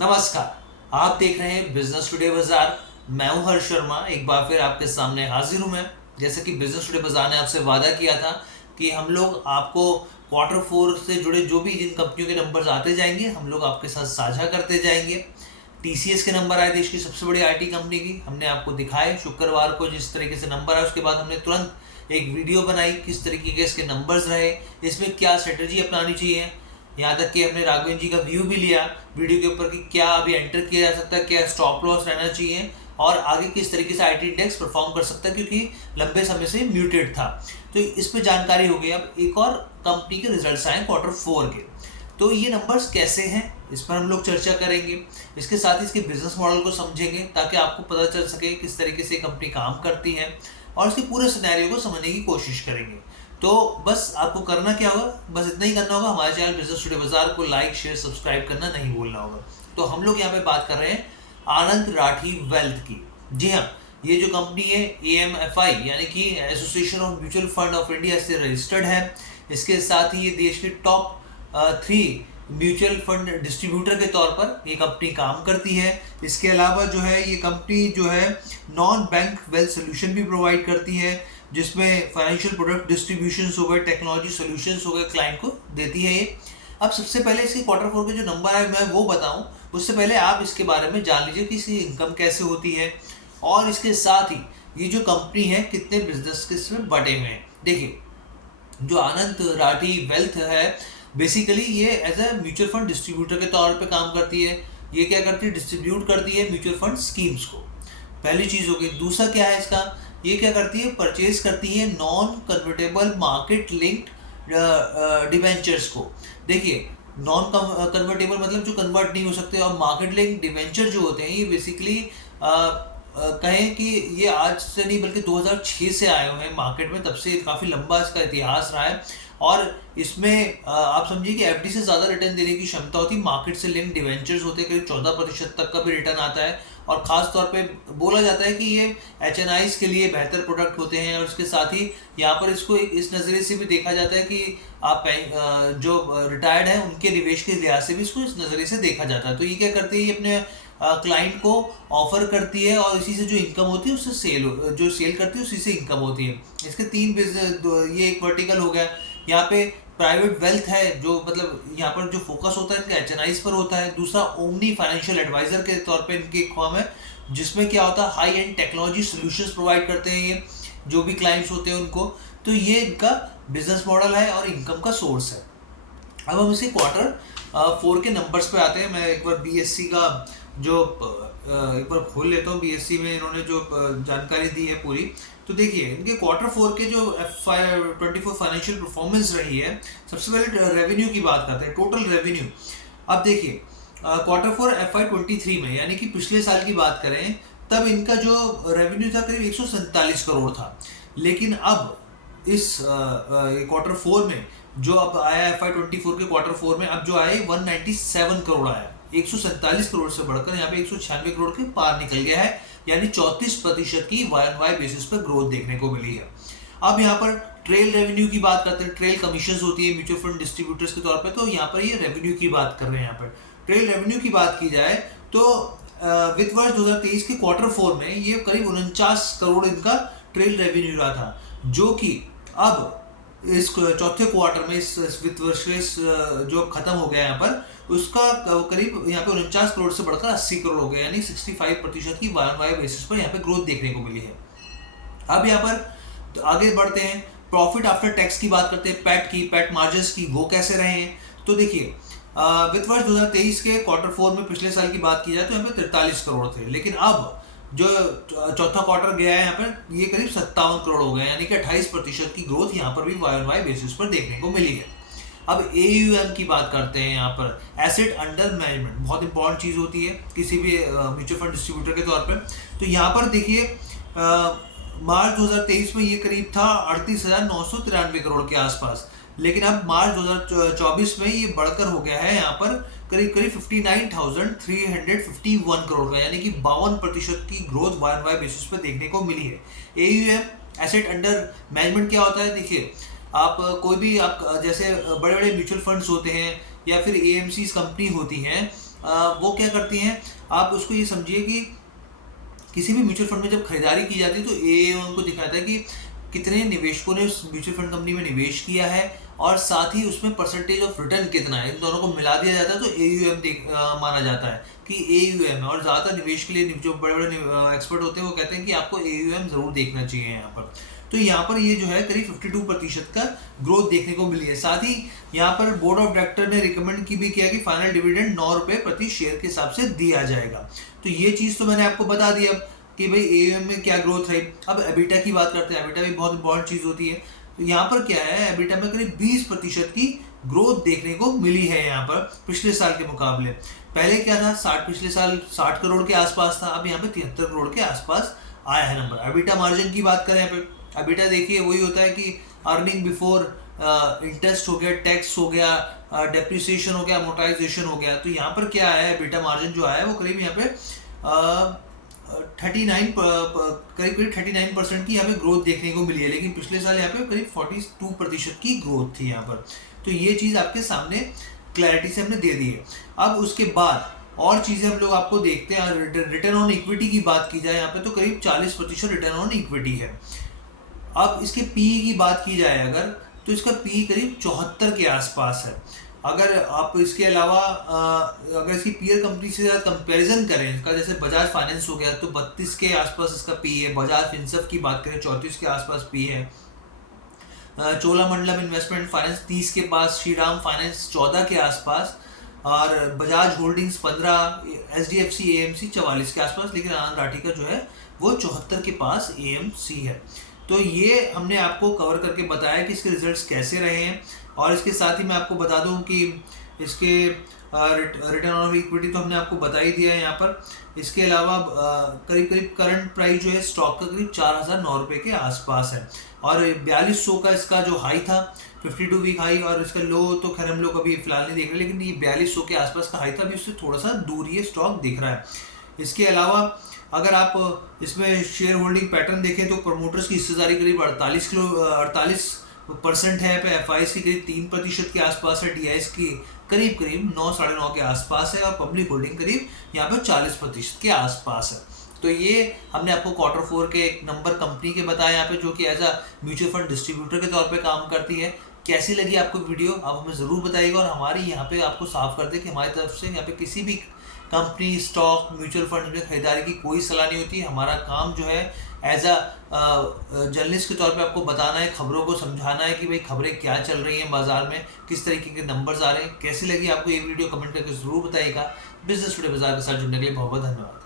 नमस्कार। आप देख रहे हैं बिजनेस टुडे बाजार। मैं हूं हर्ष शर्मा, एक बार फिर आपके सामने हाजिर हूं मैं। जैसे कि बिजनेस टुडे बाजार ने आपसे वादा किया था कि हम लोग आपको क्वार्टर फोर से जुड़े जो भी जिन कंपनियों के नंबर्स आते जाएंगे हम लोग आपके साथ साझा करते जाएंगे। टीसीएस के नंबर आए, देश की सबसे बड़ी आईटी कंपनी की, हमने आपको दिखाए शुक्रवार को जिस तरीके से नंबर आए। उसके बाद हमने तुरंत एक वीडियो बनाई किस तरीके के इसके नंबर्स रहे, इसमें क्या स्ट्रेटजी अपनानी चाहिए। यहाँ तक कि हमने राघवेंद्र जी का व्यू भी लिया वीडियो के ऊपर कि क्या अभी एंटर किया जा सकता है, क्या स्टॉप लॉस रहना चाहिए और आगे किस तरीके से आईटी इंडेक्स परफॉर्म कर सकता है, क्योंकि लंबे समय से म्यूटेड था। तो इस पर जानकारी हो गई। अब एक और कंपनी के रिजल्ट्स आए क्वार्टर फोर के, तो ये नंबर्स कैसे हैं इस पर हम लोग चर्चा करेंगे। इसके साथ ही इसके बिजनेस मॉडल को समझेंगे ताकि आपको पता चल सके किस तरीके से कंपनी काम करती है और इसके पूरे सिनेरियो को समझने की कोशिश करेंगे। तो बस आपको करना क्या होगा, बस इतना ही करना होगा, हमारे चैनल बिजनेस टुडे बाजार को लाइक शेयर सब्सक्राइब करना नहीं भूलना होगा। तो हम लोग यहाँ पे बात कर रहे हैं आनंद राठी वेल्थ की। जी हाँ, ये जो कंपनी है AMFI यानी कि association of mutual fund of India से रजिस्टर्ड है। इसके साथ ही ये देश की टॉप 3 म्यूचुअल फंड डिस्ट्रीब्यूटर के तौर पर ये कंपनी काम करती है। इसके अलावा जो है ये कंपनी जो है नॉन बैंक वेल्थ सोल्यूशन भी प्रोवाइड करती है, जिसमें फाइनेंशियल प्रोडक्ट डिस्ट्रीब्यूशन हो गए, टेक्नोलॉजी सोल्यूशंस हो गए, क्लाइंट को देती है ये। अब सबसे पहले इसके क्वार्टर फोर के जो नंबर आए मैं वो बताऊं, उससे पहले आप इसके बारे में जान लीजिए कि इसकी इनकम कैसे होती है और इसके साथ ही ये जो कंपनी है कितने बिजनेस के इसमें बटे हुए हैं। देखिए, जो आनंद राठी वेल्थ है बेसिकली ये as a mutual fund distributor के तौर पे काम करती है। ये क्या करती है, डिस्ट्रीब्यूट करती है म्यूचुअल फंड स्कीम्स को। पहली चीज़ हो गई। दूसरा क्या है इसका, ये क्या करती है, परचेज करती है non convertible market linked debentures को। देखिए, नॉन कन्वर्टेबल मतलब जो कन्वर्ट नहीं हो सकते, और मार्केट लिंक डिवेंचर जो होते हैं ये बेसिकली कहें कि ये आज से नहीं बल्कि 2006 से आए हुए हैं मार्केट में, तब से काफ़ी लंबा इसका इतिहास रहा है। और इसमें आप समझिए कि एफडी से ज़्यादा रिटर्न देने की क्षमता होती है। मार्केट से लिंक डिवेंचर्स होते हैं, करीब 14% तक का भी रिटर्न आता है। और ख़ास तौर पे बोला जाता है कि ये HNIs के लिए बेहतर प्रोडक्ट होते हैं। और इसके साथ ही यहाँ पर इसको इस नज़रिए से भी देखा जाता है कि आप जो रिटायर्ड हैं उनके निवेश के लिहाज से भी इसको इस नज़रिए से देखा जाता है। तो ये क्या करती है, ये अपने क्लाइंट को ऑफर करती है और इसी से जो इनकम होती है उससे जो सेल करती है उसी से इनकम होती है। इसके 3 बिजनेस, ये एक वर्टिकल हो गया। यहाँ पे प्राइवेट वेल्थ है, जो मतलब यहाँ पर जो फोकस होता है इनका HNIs पर होता है। दूसरा ओमनी फाइनेंशियल एडवाइजर के तौर पे इनकी एक फर्म है, जिसमें क्या होता है high and technology solutions provide करते हैं ये जो भी क्लाइंट्स होते हैं उनको। तो ये इनका बिजनेस मॉडल है और इनकम का सोर्स है। अब हम इसे क्वार्टर फोर के नंबर्स पे आते हैं। मैं एक बार BSc का जो एक बार खोल लेता हूँ। BSc में इन्होंने जो जानकारी दी है पूरी, तो देखिए इनके क्वार्टर फोर के जो FY24 फाइनेंशियल परफॉर्मेंस रही है। सबसे पहले रेवेन्यू की बात करते हैं, टोटल रेवेन्यू। अब देखिए क्वार्टर फोर FY23 में यानी कि पिछले साल की बात करें, तब इनका जो रेवेन्यू था करीब 147 करोड़ था। लेकिन अब इस क्वार्टर फोर में जो अब आया FY24 के क्वार्टर फोर में, अब जो आया 197 करोड़ आया। 147 करोड़ से बढ़कर यहाँ पे 196 करोड़ के पार निकल गया है, यानी 34% की YoY बेसिस पर ग्रोथ देखने को मिली है। अब यहाँ पर ट्रेल रेवेन्यू की बात करते हैं। ट्रेल कमीशंस होती है म्यूचुअल फंड डिस्ट्रीब्यूटर्स के तौर पे, तो यहाँ पर ये रेवेन्यू की बात कर रहे हैं। यहाँ पर ट्रेल रेवेन्यू की बात की जाए तो वित्त वर्ष 2023 के क्वार्टर फोर में ये करीब 49 करोड़ इनका ट्रेल रेवेन्यू रहा था, जो कि अब इस चौथे क्वार्टर में इस वित्त वर्ष जो खत्म हो गया यहाँ पर, उसका करीब यहाँ पे 49 करोड़ से बढ़कर 80 करोड़ हो गया, यानी 65% की YoY बेसिस पर यहाँ पे ग्रोथ देखने को मिली है। अब यहाँ पर तो आगे बढ़ते हैं, प्रॉफिट आफ्टर टैक्स की बात करते हैं, पैट मार्जिन्स की, वो कैसे रहे हैं। तो देखिए वित्त वर्ष 2023 के क्वार्टर फोर में पिछले साल की बात की जाए तो यहाँ पे 43 करोड़ थे, लेकिन अब जो चौथा क्वार्टर गया है यहाँ पर ये करीब 57 करोड़ हो गए, यानी कि 28% की ग्रोथ यहाँ पर भी YoY बेसिस पर देखने को मिली है। अब AUM की बात करते हैं। यहाँ पर एसेट अंडर मैनेजमेंट बहुत इंपॉर्टेंट चीज़ होती है किसी भी म्यूचुअल फंड डिस्ट्रीब्यूटर के तौर पर। तो यहाँ पर देखिए मार्च 2023 में ये करीब था 38,993 करोड़ के आसपास, लेकिन अब मार्च 2024 में ये बढ़कर हो गया है यहाँ पर करीब 59,351 करोड़ का, यानी कि 52% की ग्रोथ YoY बेसिस पर देखने को मिली है। AUM एसेट अंडर मैनेजमेंट क्या होता है, देखिए आप कोई भी आप जैसे बड़े बड़े म्यूचुअल फंड्स होते हैं या फिर AMC's कंपनी होती हैं, वो क्या करती हैं, आप उसको ये समझिए कि किसी भी म्यूचुअल फंड में जब खरीदारी की जाती है तो AUM को दिखाता है कि कितने निवेशकों ने उस म्यूचुअल फंड कंपनी में निवेश किया है और साथ ही उसमें परसेंटेज ऑफ रिटर्न कितना है, इन दोनों को मिला दिया जाता है तो AUM माना जाता है कि AUM है। और ज़्यादातर निवेश के लिए जो बड़े बड़े एक्सपर्ट होते हैं वो कहते हैं कि आपको AUM ज़रूर देखना चाहिए यहाँ पर। तो यहाँ पर ये जो है करीब 52% का ग्रोथ देखने को मिली है। साथ ही यहाँ पर बोर्ड ऑफ डायरेक्टर ने रिकमेंड की भी किया कि फाइनल डिविडेंड 9 रुपये प्रति शेयर के हिसाब से दिया जाएगा। तो ये चीज़ तो मैंने आपको बता दी अब कि भाई AUM में क्या ग्रोथ है। अब एबिटा की बात करते हैं, एबिटा भी बहुत इंपॉर्टेंट चीज़ होती है। तो यहाँ पर क्या है, एबिटा में करीब 20% की ग्रोथ देखने को मिली है यहाँ पर पिछले साल के मुकाबले। पहले क्या था, पिछले साल 60 करोड़ के आसपास था, अब यहाँ पे 73 करोड़ के आसपास आया है नंबर। एबिटा मार्जिन की बात करें यहाँ पे, एबिटा देखिए वही होता है कि अर्निंग बिफोर इंटरेस्ट हो गया, टैक्स हो गया, डेप्रिसिएशन हो गया, अमोर्टाइजेशन हो गया। तो यहाँ पर क्या है, एबिटा मार्जिन जो आया है वो करीब यहाँ पे 39% की यहाँ पे ग्रोथ देखने को मिली है, लेकिन पिछले साल यहाँ पे करीब 42% की ग्रोथ थी यहाँ पर। तो ये चीज़ आपके सामने क्लैरिटी से हमने दे दी है। अब उसके बाद और चीज़ें हम लोग आपको देखते हैं। रिटर्न ऑन इक्विटी की बात की जाए यहाँ पे तो करीब 40% रिटर्न ऑन इक्विटी है। अब इसके PE की बात की जाए अगर, तो इसका PE करीब 74 के आसपास है। अगर आप इसके अलावा अगर इसकी पीयर कंपनी से कंपैरिजन करें, इसका जैसे बजाज फाइनेंस हो गया तो 32 के आसपास इसका PE है। बजाज फिनसर्व की बात करें 34 के आसपास PE है। चोलामंडलम इन्वेस्टमेंट फाइनेंस 30 के पास, श्रीराम फाइनेंस 14 के आसपास, और बजाज होल्डिंग्स 15, HDFC AMC 44 के आसपास, लेकिन आनंद राठी का जो है वो 74 के पास AMC है। तो ये हमने आपको कवर करके बताया कि इसके रिजल्ट्स कैसे रहे हैं। और इसके साथ ही मैं आपको बता दूं कि इसके रिटर्न ऑन इक्विटी तो हमने आपको बता ही दिया है यहाँ पर। इसके अलावा करीब करीब करंट प्राइस जो है स्टॉक का करीब 4009 रुपये के आसपास है, और 4200 का इसका जो हाई था 52 वीक हाई, और इसका लो तो खैर हम लोग अभी फिलहाल नहीं देख रहे, लेकिन ये 4200 के आसपास का हाई था, अभी उससे थोड़ा सा दूर ये स्टॉक दिख रहा है। इसके अलावा अगर आप इसमें शेयर होल्डिंग पैटर्न देखें तो प्रमोटर्स की हिस्सेदारी करीब 48% है पे, FIs की करीब 3% के आसपास है, DIs की करीब 9 साढ़े 9 के आसपास है, और पब्लिक होल्डिंग करीब यहाँ पे 40% के आसपास है। तो ये हमने आपको Q4 के एक नंबर कंपनी के बताया यहाँ पे, जो कि as a mutual fund distributor के तौर पे काम करती है। कैसी लगी आपको वीडियो आप हमें ज़रूर बताइएगा, और हमारी यहाँ पे आपको साफ कर दे कि हमारी तरफ से यहाँ पे किसी भी कंपनी, स्टॉक, म्यूचुअल फंड में खरीदारी की कोई सलाह नहीं होती। हमारा काम जो है एज अ जर्नलिस्ट के तौर पे आपको बताना है, खबरों को समझाना है कि भाई खबरें क्या चल रही हैं बाजार में, किस तरीके के नंबर्स आ रहे हैं। कैसी लगी आपको ये वीडियो कमेंट करके ज़रूर बताइएगा। बिजनेस टुडे बाजार के साथ जुड़ने के लिए बहुत बहुत धन्यवाद।